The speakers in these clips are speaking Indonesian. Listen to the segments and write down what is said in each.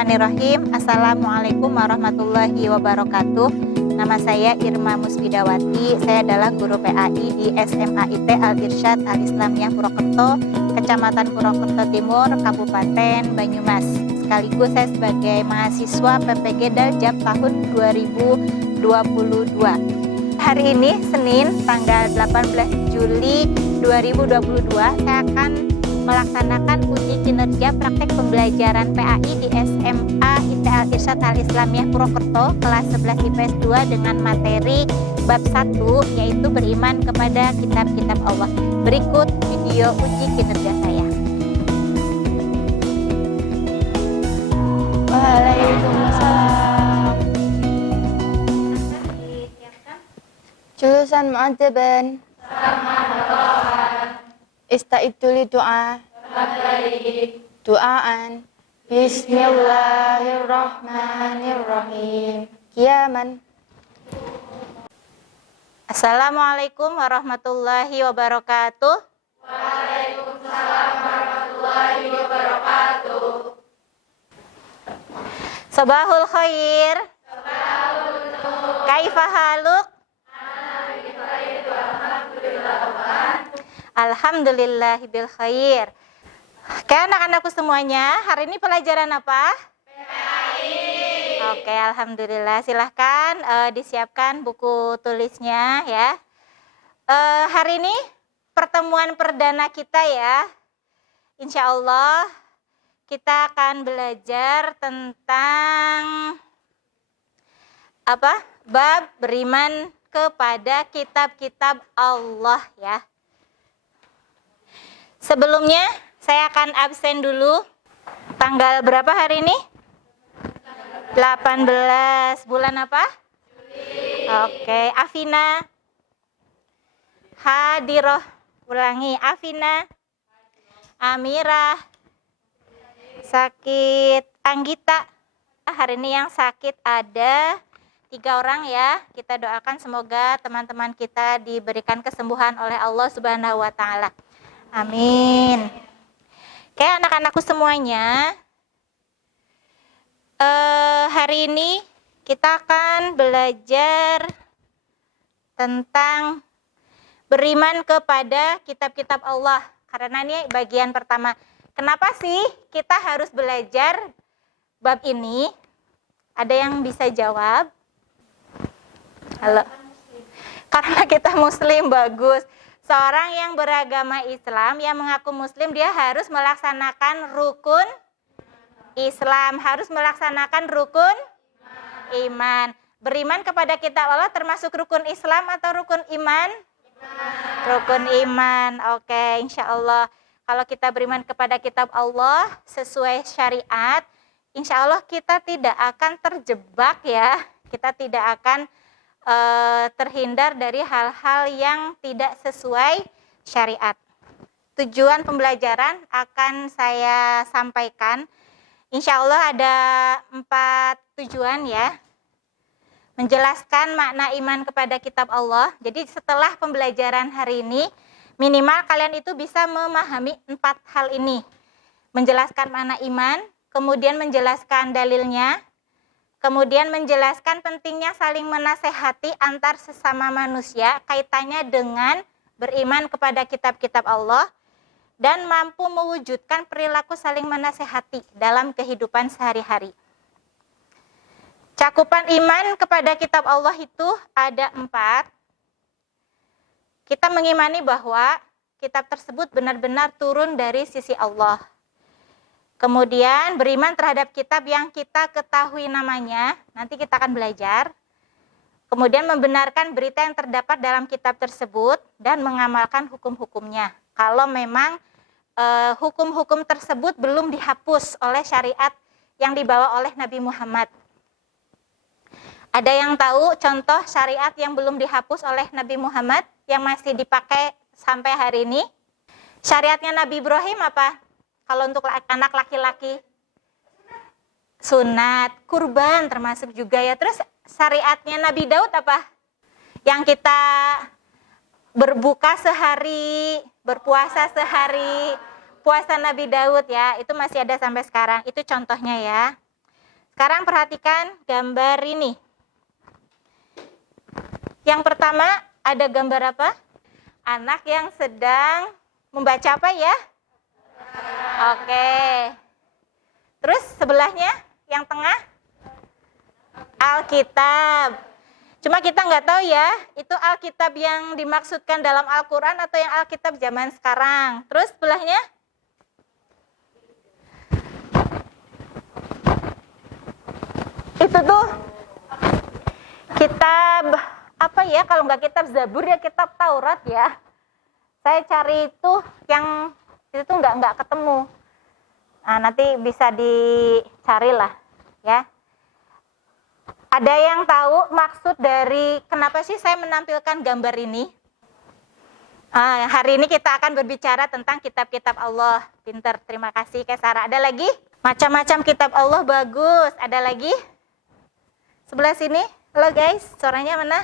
Bismillahirrahmanirrahim. Assalamualaikum warahmatullahi wabarakatuh. Nama saya Irma Musbidawati. Saya adalah guru PAI di SMA IT Al-Irsyad Al-Islamiyah Purwokerto, Kecamatan Purwokerto Timur, Kabupaten Banyumas. Sekaligus saya sebagai mahasiswa PPG Daljab tahun 2022. Hari ini Senin tanggal 18 Juli 2022 saya akan melaksanakan uji kinerja praktek pembelajaran PAI di SMA IT Al-Irsyad Al-Islamiyah Purwokerto kelas 11 IPS 2 dengan materi bab 1 yaitu beriman kepada kitab-kitab Allah. Berikut video uji kinerja saya. Waalaikumsalam. Jurusan Mu'adzabin. Ista'iddu li doa. Doaan. Bismillahirrahmanirrahim. Qiyaman. Assalamualaikum warahmatullahi wabarakatuh. Waalaikumsalam warahmatullahi wabarakatuh. Sabahul khair. Kaifa haluk? Alhamdulillah bil khair. Oke, anak-anakku semuanya, hari ini pelajaran apa? PAI. Oke, alhamdulillah. Silahkan disiapkan buku tulisnya ya. Hari ini pertemuan perdana kita ya. Insya Allah kita akan belajar tentang apa? Bab beriman kepada kitab-kitab Allah ya. Sebelumnya saya akan absen dulu. Tanggal berapa hari ini? 18. Bulan apa? Juli. Oke, Afina. Hadiroh. Ulangi, Afina. Amirah. Sakit. Anggita. Hari ini yang sakit ada 3 orang ya. Kita doakan semoga teman-teman kita diberikan kesembuhan oleh Allah Subhanahu wa taala. Amin. Oke, anak-anakku semuanya, hari ini kita akan belajar tentang beriman kepada kitab-kitab Allah. Karena ini bagian pertama. Kenapa sih kita harus belajar bab ini? Ada yang bisa jawab? Halo. Karena kita muslim, bagus. Seorang yang beragama Islam, yang mengaku muslim, dia harus melaksanakan rukun Islam, harus melaksanakan rukun iman. Beriman kepada kitab Allah termasuk rukun Islam atau rukun iman? Rukun iman. Oke, insya Allah. Kalau kita beriman kepada kitab Allah sesuai syariat, insya Allah kita tidak akan terjebak ya. Kita tidak akan terhindar dari hal-hal yang tidak sesuai syariat. Tujuan pembelajaran akan saya sampaikan. Insya Allah ada 4 tujuan ya. Menjelaskan makna iman kepada kitab Allah. Jadi setelah pembelajaran hari ini, minimal kalian itu bisa memahami 4 hal ini. Menjelaskan makna iman, kemudian menjelaskan dalilnya, kemudian menjelaskan pentingnya saling menasehati antar sesama manusia, kaitannya dengan beriman kepada kitab-kitab Allah, dan mampu mewujudkan perilaku saling menasehati dalam kehidupan sehari-hari. Cakupan iman kepada kitab Allah itu ada 4. Kita mengimani bahwa kitab tersebut benar-benar turun dari sisi Allah. Kemudian beriman terhadap kitab yang kita ketahui namanya, nanti kita akan belajar. Kemudian membenarkan berita yang terdapat dalam kitab tersebut dan mengamalkan hukum-hukumnya. Kalau memang hukum-hukum tersebut belum dihapus oleh syariat yang dibawa oleh Nabi Muhammad. Ada yang tahu contoh syariat yang belum dihapus oleh Nabi Muhammad yang masih dipakai sampai hari ini? Syariatnya Nabi Ibrahim apa? Kalau untuk anak laki-laki, sunat, kurban termasuk juga ya. Terus syariatnya Nabi Daud apa? Yang kita berbuka sehari, berpuasa sehari, puasa Nabi Daud ya, itu masih ada sampai sekarang. Itu contohnya ya. Sekarang perhatikan gambar ini. Yang pertama ada gambar apa? Anak yang sedang membaca apa ya? Oke. Terus sebelahnya yang tengah Alkitab. Cuma kita nggak tahu ya, itu Alkitab yang dimaksudkan dalam Al-Quran atau yang Alkitab zaman sekarang. Terus sebelahnya? Itu tuh kitab apa ya, kalau nggak kitab Zabur ya kitab Taurat ya. Saya cari itu yang itu tuh nggak ketemu. Nah, nanti bisa dicarilah ya. Ada yang tahu maksud dari kenapa sih saya menampilkan gambar ini? Hari ini kita akan berbicara tentang kitab-kitab Allah. Pinter, terima kasih Kesara. Ada lagi? Macam-macam kitab Allah bagus. Ada lagi? Sebelah sini. Halo guys, suaranya mana?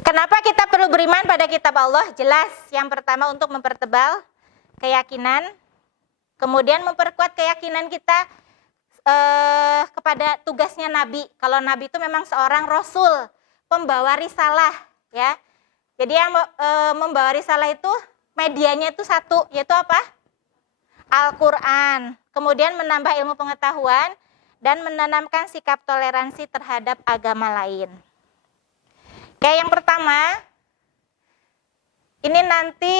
Kenapa kita perlu beriman pada kitab Allah? Jelas, yang pertama untuk mempertebal keyakinan. Kemudian memperkuat keyakinan kita kepada tugasnya Nabi. Kalau Nabi itu memang seorang Rasul, pembawa risalah, ya. Jadi yang membawa risalah itu medianya itu satu, yaitu apa? Al-Quran. Kemudian menambah ilmu pengetahuan dan menanamkan sikap toleransi terhadap agama lain. Oke, yang pertama, ini nanti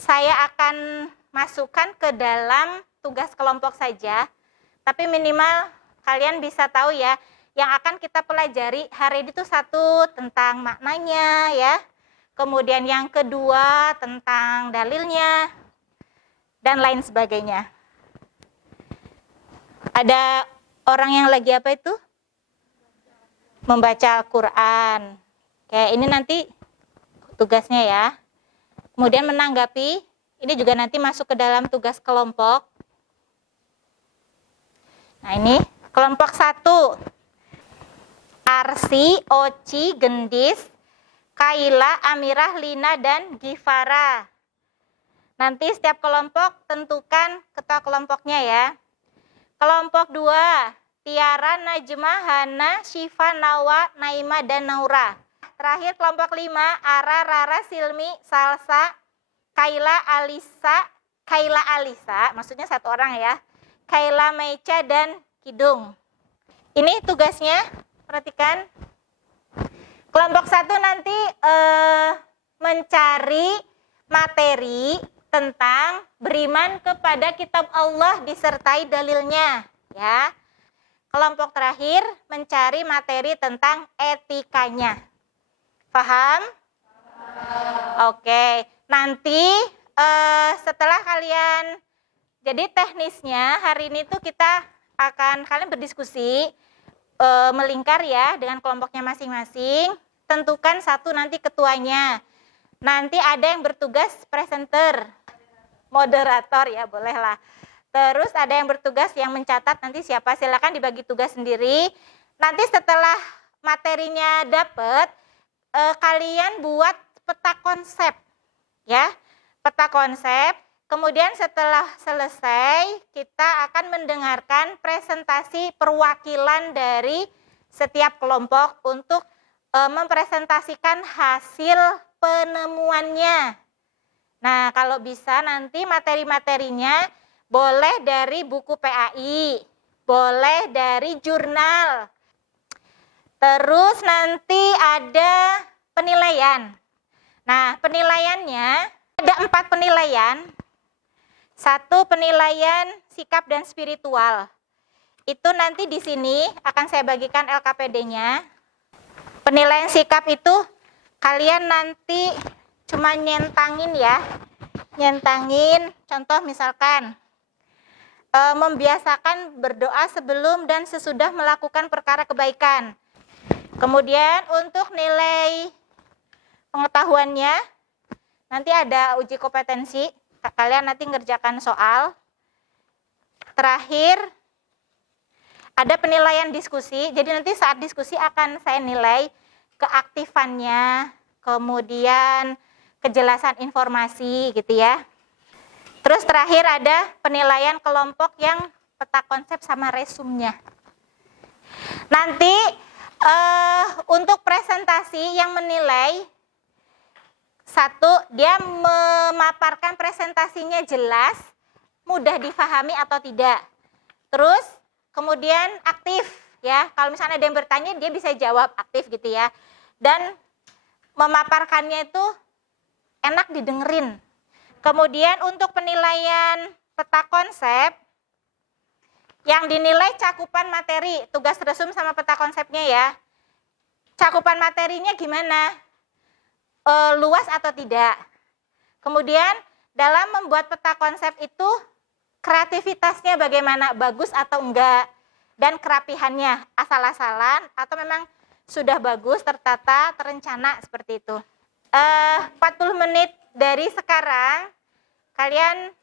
saya akan masukkan ke dalam tugas kelompok saja, tapi minimal kalian bisa tahu ya, yang akan kita pelajari hari ini itu satu tentang maknanya ya, kemudian yang kedua tentang dalilnya, dan lain sebagainya. Ada orang yang lagi apa itu? Membaca Al-Quran. Kayak ini nanti tugasnya ya. Kemudian menanggapi, ini juga nanti masuk ke dalam tugas kelompok. Nah ini kelompok 1. Arsi, Oci, Gendis, Kaila, Amirah, Lina, dan Gifara. Nanti setiap kelompok tentukan ketua kelompoknya ya. Kelompok 2, Tiara, Najma, Hana, Syifa, Nawa, Naima, dan Naura. Terakhir kelompok 5, Ara, Rara, Silmi, Salsa, Kaila, Alisa, maksudnya satu orang ya. Kaila, Meica, dan Kidung. Ini tugasnya, perhatikan. Kelompok 1 nanti mencari materi tentang beriman kepada kitab Allah disertai dalilnya, ya. Kelompok terakhir mencari materi tentang etikanya. Paham? Oke. Nanti setelah kalian, jadi teknisnya hari ini tuh kita akan kalian berdiskusi melingkar ya dengan kelompoknya masing-masing. Tentukan satu nanti ketuanya. Nanti ada yang bertugas presenter, moderator ya bolehlah. Terus ada yang bertugas yang mencatat nanti siapa, silakan dibagi tugas sendiri. Nanti setelah materinya dapet, kalian buat peta konsep ya, peta konsep. Kemudian setelah selesai kita akan mendengarkan presentasi perwakilan dari setiap kelompok untuk mempresentasikan hasil penemuannya. Nah, kalau bisa nanti materi-materinya boleh dari buku PAI, boleh dari jurnal. Terus nanti ada penilaian. Nah, penilaiannya ada 4 penilaian. 1 penilaian sikap dan spiritual. Itu nanti di sini akan saya bagikan LKPD-nya. Penilaian sikap itu kalian nanti cuma nyentangin ya. Nyentangin, contoh misalkan membiasakan berdoa sebelum dan sesudah melakukan perkara kebaikan. Kemudian untuk nilai pengetahuannya nanti ada uji kompetensi. Kalian nanti ngerjakan soal. Terakhir ada penilaian diskusi. Jadi nanti saat diskusi akan saya nilai keaktifannya, kemudian kejelasan informasi gitu ya. Terus terakhir ada penilaian kelompok yang peta konsep sama resumnya. Nanti untuk presentasi yang menilai, satu, dia memaparkan presentasinya jelas, mudah difahami atau tidak. Terus kemudian aktif ya, kalau misalnya ada yang bertanya dia bisa jawab aktif gitu ya. Dan memaparkannya itu enak didengerin. Kemudian untuk penilaian peta konsep, yang dinilai cakupan materi, tugas resum sama peta konsepnya ya. Cakupan materinya gimana? Luas atau tidak? Kemudian dalam membuat peta konsep itu kreativitasnya bagaimana? Bagus atau enggak? Dan kerapihannya asal-asalan atau memang sudah bagus, tertata, terencana seperti itu. 40 menit dari sekarang kalian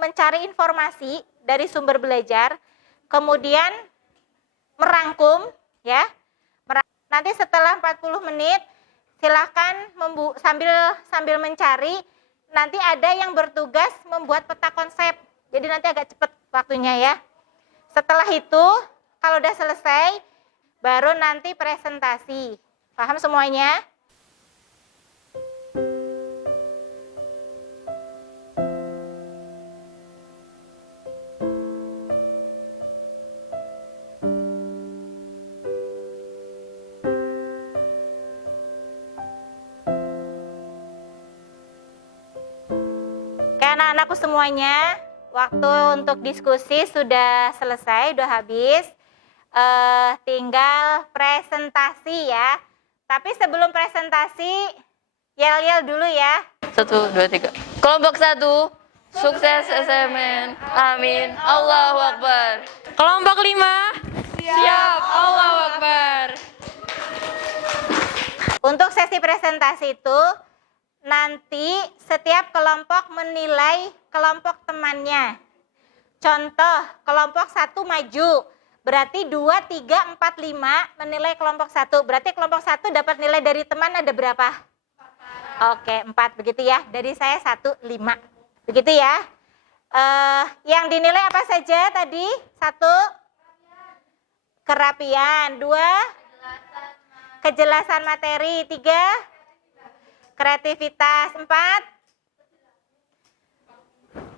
mencari informasi dari sumber belajar, kemudian merangkum ya. Nanti setelah 40 menit silahkan sambil mencari, nanti ada yang bertugas membuat peta konsep. Jadi nanti agak cepat waktunya ya. Setelah itu kalau udah selesai baru nanti presentasi. Paham semuanya? Anak-anakku semuanya, waktu untuk diskusi sudah selesai, sudah habis. Tinggal presentasi ya. Tapi sebelum presentasi, yel-yel dulu ya. 1, 2, 3. Kelompok 1, sukses SMN. Amin. Allahu Akbar. Kelompok 5, siap. Allahu Akbar. Untuk sesi presentasi itu, nanti setiap kelompok menilai kelompok temannya. Contoh, kelompok 1 maju, berarti 2, 3, 4, 5 menilai kelompok 1. Berarti kelompok 1 dapat nilai dari teman ada berapa? Oke, 4 begitu ya. Dari saya 1, 5. Begitu ya. Yang dinilai apa saja tadi? 1, kerapian. 2, kejelasan materi. 3, kreativitas. 4,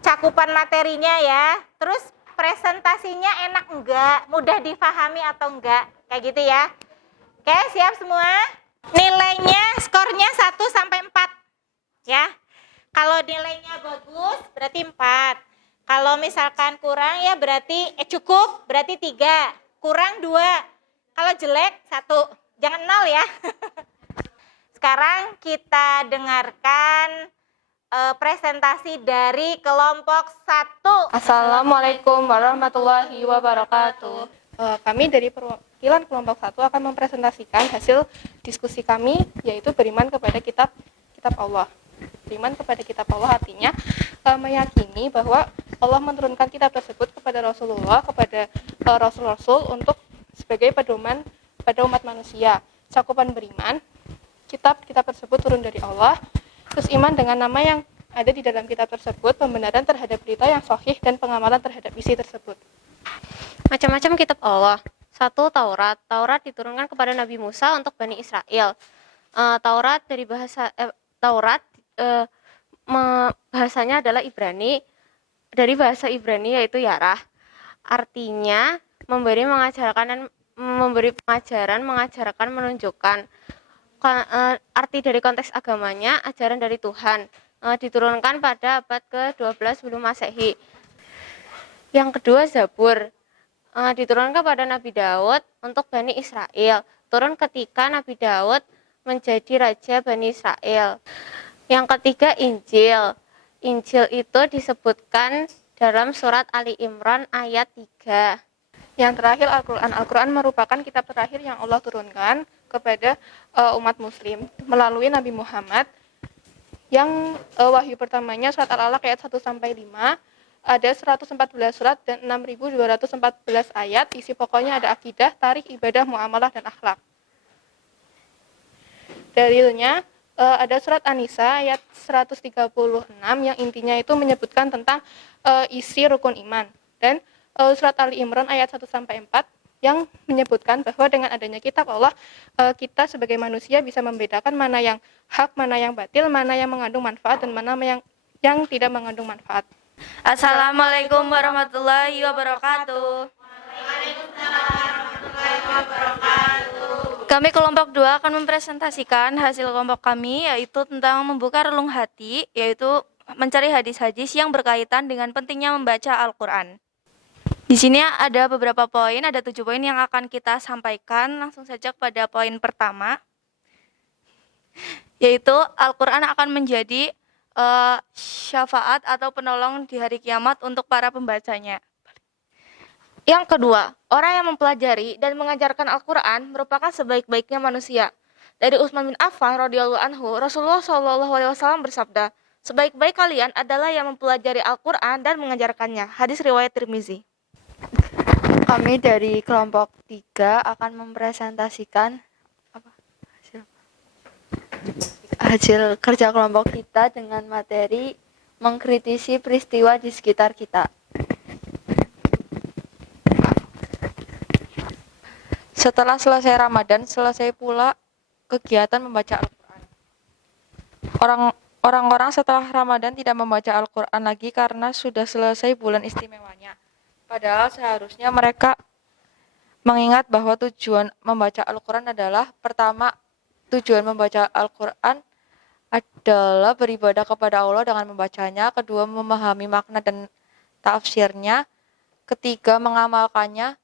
cakupan materinya ya. Terus presentasinya enak enggak? Mudah difahami atau enggak? Kayak gitu ya. Oke, siap semua? Nilainya, skornya 1 sampai 4. Ya. Kalau nilainya bagus berarti 4. Kalau misalkan kurang ya berarti cukup berarti 3. Kurang 2. Kalau jelek 1. Jangan 0 ya. Sekarang kita dengarkan presentasi dari kelompok 1. Assalamualaikum warahmatullahi wabarakatuh. Kami dari perwakilan kelompok 1 akan mempresentasikan hasil diskusi kami, yaitu beriman kepada kitab Allah. Beriman kepada kitab Allah artinya meyakini bahwa Allah menurunkan kitab tersebut kepada Rasulullah, kepada Rasul-Rasul untuk sebagai pedoman pada umat manusia. Cakupan beriman, kitab tersebut turun dari Allah, terus iman dengan nama yang ada di dalam kitab tersebut, pembenaran terhadap berita yang sahih, dan pengamalan terhadap isi tersebut. Macam-macam kitab Allah. 1, Taurat. Taurat diturunkan kepada Nabi Musa untuk Bani Israel. Taurat dari bahasa bahasanya adalah Ibrani. Dari bahasa Ibrani yaitu Yarah. Artinya memberi pengajaran, mengajarkan, menunjukkan. Arti dari konteks agamanya ajaran dari Tuhan. Diturunkan pada abad ke-12 sebelum Masehi. Yang kedua, Zabur. Diturunkan kepada Nabi Daud untuk Bani Israel. Turun ketika Nabi Daud menjadi raja Bani Israel. Yang ketiga, Injil. Injil itu disebutkan dalam surat Ali Imran ayat 3. Yang terakhir, Al-Quran. Al-Quran merupakan kitab terakhir yang Allah turunkan kepada umat muslim melalui Nabi Muhammad. Yang wahyu pertamanya surat Al-Alaq ayat 1-5. Ada 114 surat dan 6.214 ayat. Isi pokoknya ada akidah, tarikh, ibadah, muamalah, dan akhlak. Dalilnya ada surat An-Nisa ayat 136 yang intinya itu menyebutkan tentang isi rukun iman. Dan surat Ali Imran ayat 1-4 yang menyebutkan bahwa dengan adanya kitab Allah, kita sebagai manusia bisa membedakan mana yang hak, mana yang batil, mana yang mengandung manfaat, dan mana yang tidak mengandung manfaat. Assalamualaikum warahmatullahi wabarakatuh. Kami kelompok 2 akan mempresentasikan hasil kelompok kami, yaitu tentang membuka relung hati, yaitu mencari hadis-hadis yang berkaitan dengan pentingnya membaca Al-Quran. Di sini ada beberapa poin, ada 7 poin yang akan kita sampaikan. Langsung saja pada poin pertama, yaitu Al-Quran akan menjadi syafaat atau penolong di hari kiamat untuk para pembacanya. Yang kedua, orang yang mempelajari dan mengajarkan Al-Quran merupakan sebaik-baiknya manusia. Dari Utsman bin Affan radhiyallahu anhu, Rasulullah SAW bersabda, sebaik-baik kalian adalah yang mempelajari Al-Quran dan mengajarkannya. Hadis riwayat Tirmizi. Kami dari kelompok 3 akan mempresentasikan hasil kerja kelompok kita dengan materi mengkritisi peristiwa di sekitar kita. Setelah selesai Ramadan, selesai pula kegiatan membaca Al-Quran. Orang-orang setelah Ramadan tidak membaca Al-Quran lagi karena sudah selesai bulan istimewanya. Padahal seharusnya mereka mengingat bahwa tujuan membaca Al-Quran adalah, pertama, tujuan membaca Al-Quran adalah beribadah kepada Allah dengan membacanya, kedua, memahami makna dan tafsirnya, ketiga, mengamalkannya.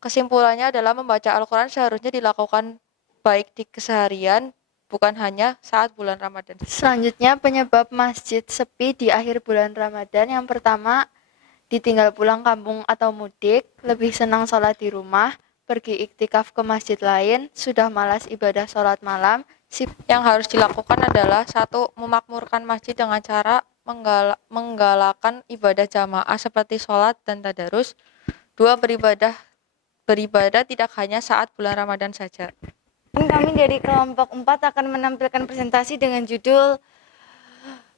Kesimpulannya adalah membaca Al-Quran seharusnya dilakukan baik di keseharian, bukan hanya saat bulan Ramadan. Selanjutnya, penyebab masjid sepi di akhir bulan Ramadan. Yang pertama, ditinggal pulang kampung atau mudik, lebih senang sholat di rumah, pergi iktikaf ke masjid lain, sudah malas ibadah sholat malam. Yang harus dilakukan adalah, 1. Memakmurkan masjid dengan cara menggalakkan ibadah jamaah seperti sholat dan tadarus. 2. Beribadah tidak hanya saat bulan Ramadan saja. Kami dari kelompok 4 akan menampilkan presentasi dengan judul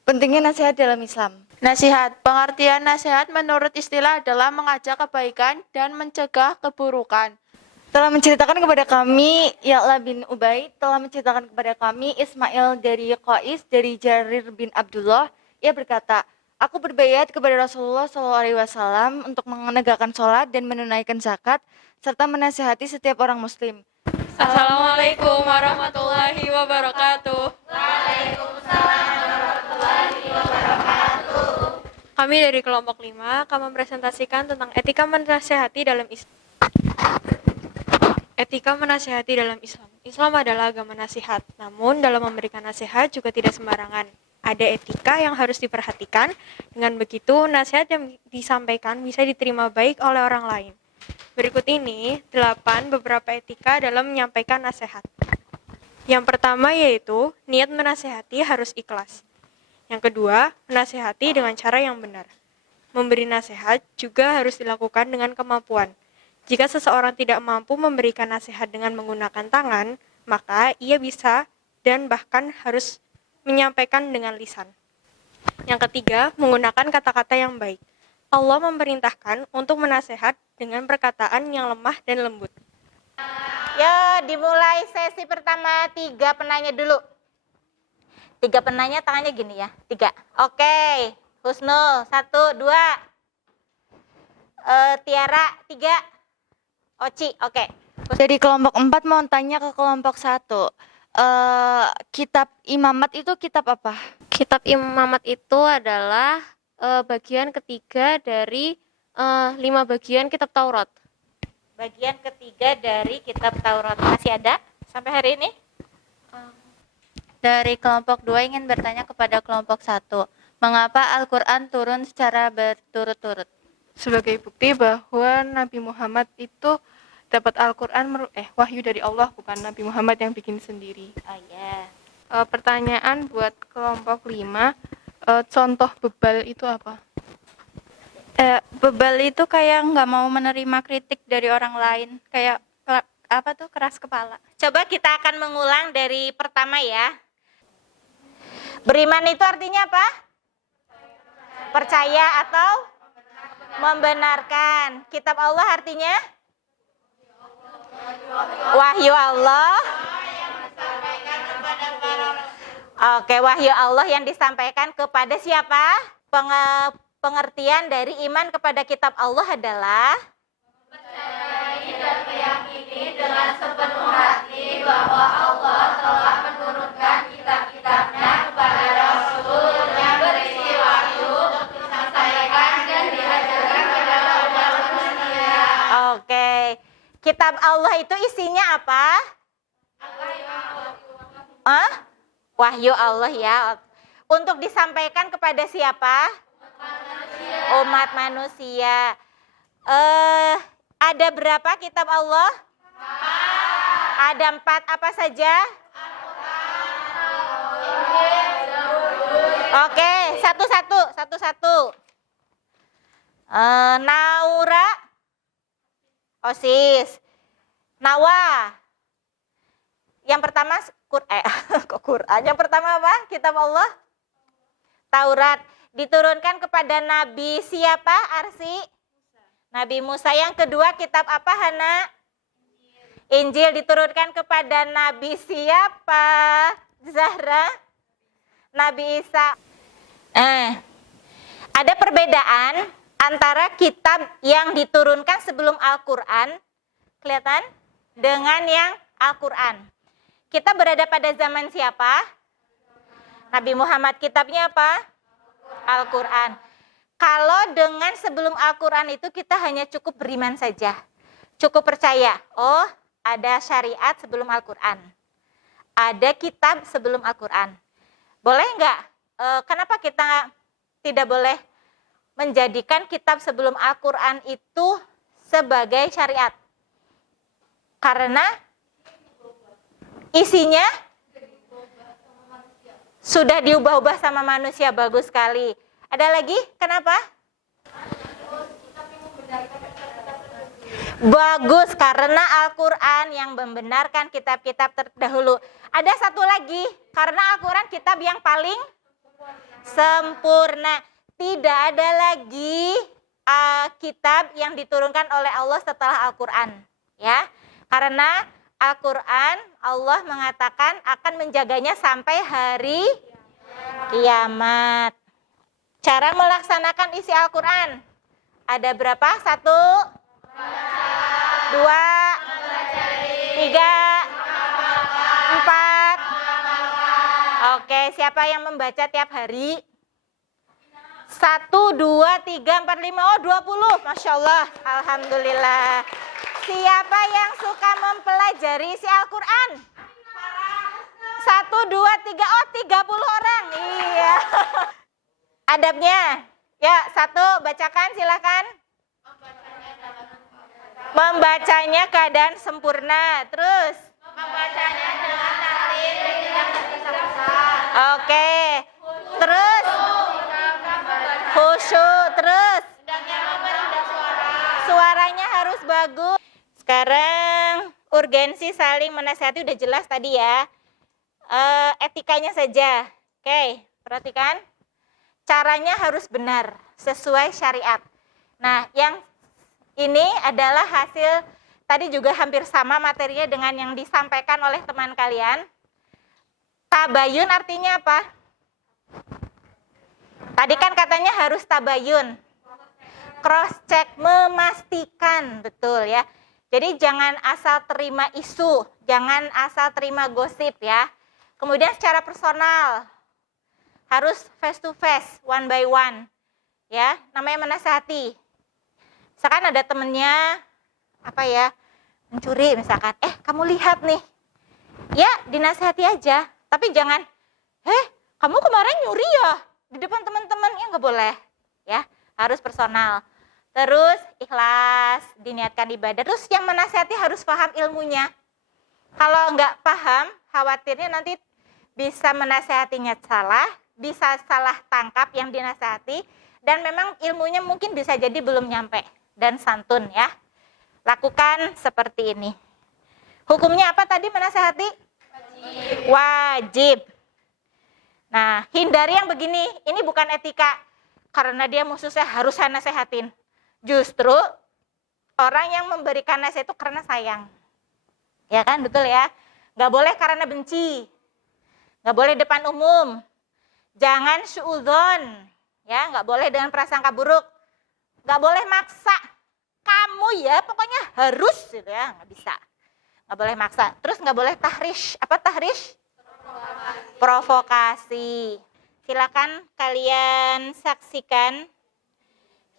Pentingnya Nasihat dalam Islam. Nasihat. Pengertian nasihat menurut istilah adalah mengajak kebaikan dan mencegah keburukan. Telah menceritakan kepada kami Ya'la bin Ubay, telah menceritakan kepada kami Ismail dari Qais, dari Jarir bin Abdullah. Ia berkata, aku berbaiat kepada Rasulullah SAW untuk menegakkan sholat dan menunaikan zakat, serta menasihati setiap orang muslim. Assalamualaikum warahmatullahi wabarakatuh. Kami dari kelompok 5 akan mempresentasikan tentang etika menasihati dalam Islam. Etika menasihati dalam Islam. Islam adalah agama nasihat, namun dalam memberikan nasihat juga tidak sembarangan. Ada etika yang harus diperhatikan, dengan begitu nasihat yang disampaikan bisa diterima baik oleh orang lain. Berikut ini 8 beberapa etika dalam menyampaikan nasihat. Yang pertama yaitu, niat menasihati harus ikhlas. Yang kedua, menasihati dengan cara yang benar. Memberi nasihat juga harus dilakukan dengan kemampuan. Jika seseorang tidak mampu memberikan nasihat dengan menggunakan tangan, maka ia bisa dan bahkan harus menyampaikan dengan lisan. Yang ketiga, menggunakan kata-kata yang baik. Allah memerintahkan untuk menasihat dengan perkataan yang lemah dan lembut. Ya, dimulai sesi pertama. 3 penanya dulu. 3 penanya tangannya gini ya. 3. Oke. Husnul 1, 2. Tiara 3. Oci, oke. Dari kelompok 4 mau tanya ke kelompok 1. Kitab imamat itu kitab apa? Kitab imamat itu adalah bagian ketiga dari 5 bagian kitab Taurat. Bagian ketiga dari kitab Taurat. Masih ada sampai hari ini? Dari kelompok 2 ingin bertanya kepada kelompok 1. Mengapa Al-Quran turun secara berturut-turut? Sebagai bukti bahwa Nabi Muhammad itu dapat Al-Quran wahyu dari Allah, bukan Nabi Muhammad yang bikin sendiri. Oh ya. Pertanyaan buat kelompok 5, contoh bebal itu apa? Bebal itu kayak nggak mau menerima kritik dari orang lain. Kayak apa tuh, keras kepala. Coba kita akan mengulang dari pertama ya. Beriman itu artinya apa? Percaya atau Membenarkan. Kitab Allah artinya? Wahyu Allah. Oke, wahyu Allah yang disampaikan kepada siapa? Pengertian dari iman kepada kitab Allah adalah Oke. Kitab Allah itu isinya apa? Wahyu Allah ya. Untuk disampaikan kepada siapa? Umat manusia. Ada berapa kitab Allah? Ada 4. Apa saja? Oke, satu-satu. Naura, Osis, Nawa. Yang pertama Quran. Yang pertama apa? Kitab Allah? Taurat. Diturunkan kepada Nabi siapa, Arsi? Nabi Musa. Yang kedua kitab apa, Hana? Injil. Diturunkan kepada Nabi siapa, Zahra? Nabi Isa. Ada perbedaan antara kitab yang diturunkan sebelum Al-Quran, kelihatan? Dengan yang Al-Quran. Kita berada pada zaman siapa? Nabi Muhammad. Kitabnya apa? Al-Quran. Kalau dengan sebelum Al-Quran itu kita hanya cukup beriman saja. Cukup percaya. Oh, ada syariat sebelum Al-Quran. Ada kitab sebelum Al-Quran. Boleh nggak? Kenapa kita tidak boleh menjadikan kitab sebelum Al-Quran itu sebagai syariat? Karena isinya sudah diubah-ubah sama manusia. Bagus sekali. Ada lagi? Kenapa? Bagus, karena Al-Quran yang membenarkan kitab-kitab terdahulu. Ada satu lagi, karena Al-Quran kitab yang paling sempurna. Tidak ada lagi kitab yang diturunkan oleh Allah setelah Al-Quran. Ya, karena Al-Quran Allah mengatakan akan menjaganya sampai hari kiamat. Cara melaksanakan isi Al-Quran ada berapa? 1, 2, 3, 4. Oke, siapa yang membaca tiap hari? 1, 2, 3, 4, 5. Oh, 20. Masya Allah. Alhamdulillah. Siapa yang suka mempelajari isi Al-Quran? 1, 2, 3. Oh, 30 orang. Iya. Adabnya. Ya, 1, bacakan silakan. Membacanya keadaan sempurna. Terus? Membacanya dengan tartil yang tidak terpisah-pisah. Oke. Terus? Khusyuk. Terus? Suaranya harus bagus. Sekarang urgensi saling menasihati udah jelas tadi ya. Etikanya saja. Oke, perhatikan. Caranya harus benar, sesuai syariat. Nah, yang ini adalah hasil, tadi juga hampir sama materinya dengan yang disampaikan oleh teman kalian. Tabayun artinya apa? Tadi kan katanya harus tabayun. Cross check, memastikan, betul ya. Jadi jangan asal terima isu, jangan asal terima gosip ya. Kemudian secara personal, harus face to face, one by one. Ya, namanya menasihati. Misalkan ada temennya, mencuri misalkan. Kamu lihat nih. Ya, dinasihati aja. Tapi jangan, kamu kemarin nyuri ya? Di depan teman-teman, ya nggak boleh. Ya, harus personal. Terus ikhlas, diniatkan ibadah. Terus yang menasihati harus paham ilmunya. Kalau nggak paham, khawatirnya nanti bisa menasihatinya salah, bisa salah tangkap yang dinasihati, dan memang ilmunya mungkin bisa jadi belum nyampe. Dan santun ya. Lakukan seperti ini. Hukumnya apa tadi menasihati? Wajib. Nah, hindari yang begini. Ini bukan etika. Karena dia musuh saya harus saya nasehatin. justru orang yang memberikan nasihat itu karena sayang. Ya kan, betul ya? Nggak boleh karena benci. Nggak boleh depan umum. Jangan suudzon. Ya, nggak boleh dengan prasangka buruk. Nggak boleh maksa. Kamu ya pokoknya harus gitu ya, nggak bisa. Nggak boleh maksa. Terus nggak boleh tahrish. Apa tahrish? Provokasi. Silakan kalian saksikan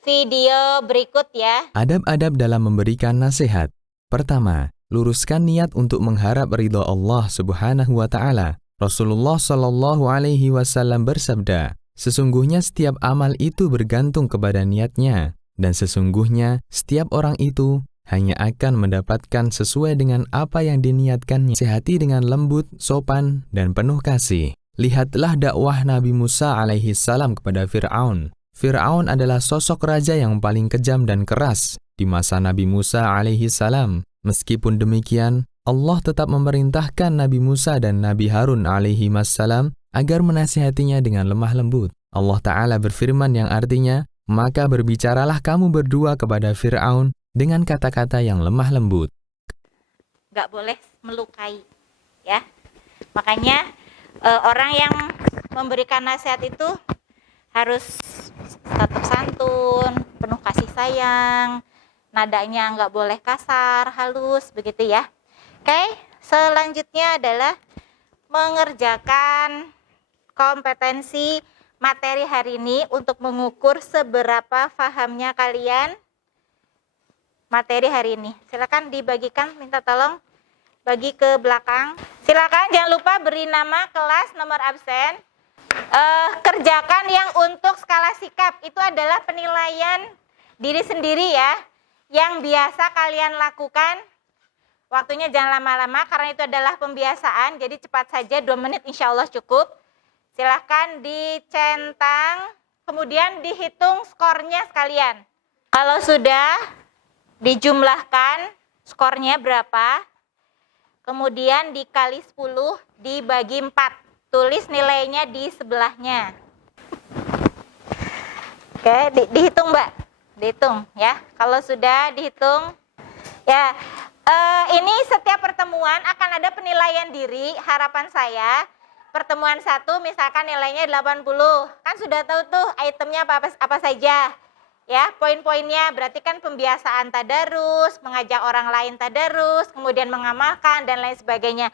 video berikut ya. Adab-adab dalam memberikan nasihat. Pertama, luruskan niat untuk mengharap ridha Allah Subhanahu wa taala. Rasulullah Shallallahu alaihi wasallam bersabda, "Sesungguhnya setiap amal itu bergantung kepada niatnya, dan sesungguhnya setiap orang itu hanya akan mendapatkan sesuai dengan apa yang diniatkannya." Sehati dengan lembut, sopan, dan penuh kasih. Lihatlah dakwah Nabi Musa alaihi salam kepada Fir'aun. Fir'aun adalah sosok raja yang paling kejam dan keras di masa Nabi Musa alaihi salam. Meskipun demikian, Allah tetap memerintahkan Nabi Musa dan Nabi Harun alaihi wassalam agar menasihatinya dengan lemah lembut. Allah Ta'ala berfirman yang artinya, "Maka berbicaralah kamu berdua kepada Fir'aun dengan kata-kata yang lemah lembut." Nggak boleh melukai, ya. Makanya orang yang memberikan nasihat itu harus tetap santun, penuh kasih sayang, nadanya nggak boleh kasar, halus, begitu ya. Oke, selanjutnya adalah mengerjakan kompetensi materi hari ini untuk mengukur seberapa pahamnya kalian materi hari ini. Silakan dibagikan, minta tolong bagi ke belakang. Silakan jangan lupa beri nama, kelas, nomor absen. Kerjakan yang untuk skala sikap, itu adalah penilaian diri sendiri ya, yang biasa kalian lakukan. Waktunya jangan lama-lama karena itu adalah pembiasaan, jadi cepat saja, 2 menit insya Allah cukup. Silahkan dicentang, kemudian dihitung skornya sekalian. Kalau sudah dijumlahkan skornya berapa, kemudian dikali 10 dibagi 4. Tulis nilainya di sebelahnya. Oke, dihitung Mbak. Dihitung ya. Kalau sudah dihitung, ya ini setiap pertemuan akan ada penilaian diri. Harapan saya pertemuan 1 misalkan nilainya 80. Kan sudah tahu tuh itemnya apa saja. Ya, poin-poinnya berarti kan pembiasaan tadarus, mengajak orang lain tadarus, kemudian mengamalkan dan lain sebagainya.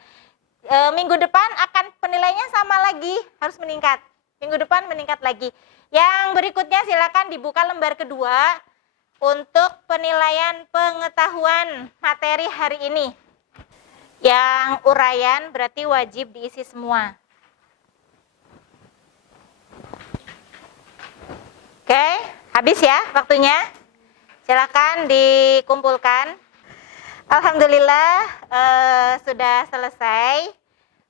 Minggu depan akan penilaiannya sama lagi, harus meningkat. Minggu depan meningkat lagi. Yang berikutnya silakan dibuka lembar kedua untuk penilaian pengetahuan materi hari ini. Yang uraian berarti wajib diisi semua. Oke, habis ya waktunya. Silakan dikumpulkan. Alhamdulillah sudah selesai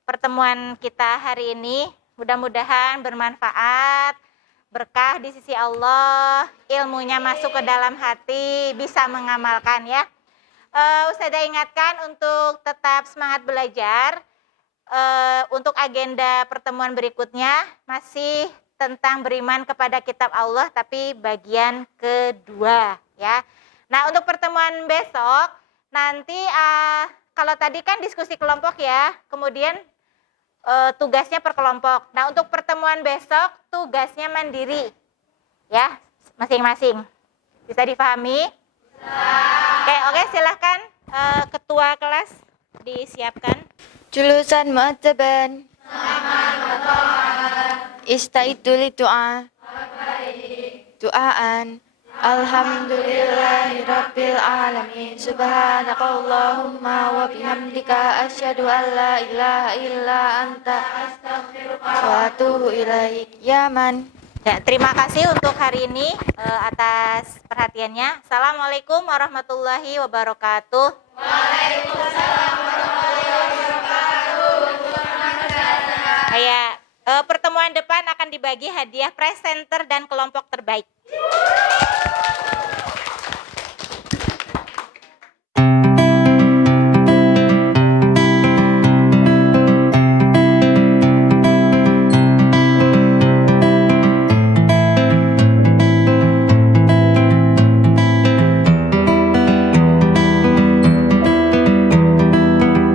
pertemuan kita hari ini. Mudah-mudahan bermanfaat, berkah di sisi Allah, ilmunya masuk ke dalam hati, bisa mengamalkan ya. Ustazah ingatkan untuk tetap semangat belajar. Untuk agenda pertemuan berikutnya masih tentang beriman kepada kitab Allah, tapi bagian kedua ya. Nah, untuk pertemuan besok nanti kalau tadi kan diskusi kelompok ya, kemudian tugasnya per kelompok. Nah, untuk pertemuan besok tugasnya mandiri ya, masing-masing. Bisa dipahami? Oke, silahkan ketua kelas disiapkan. Julusan mu'adzaban. Istaitu li du'a. Du'aan. Alhamdulillahi Rabbil Alamin. Subhanakallahumma wa bihamdika asyhadu an la ilaha illa anta astaghfiruka wa atubu ilaik. Ya man. Ya, terima kasih untuk hari ini atas perhatiannya. Assalamualaikum warahmatullahi wabarakatuh. Waalaikumsalam warahmatullahi wabarakatuh. Pertemuan depan akan dibagi hadiah presenter dan kelompok terbaik.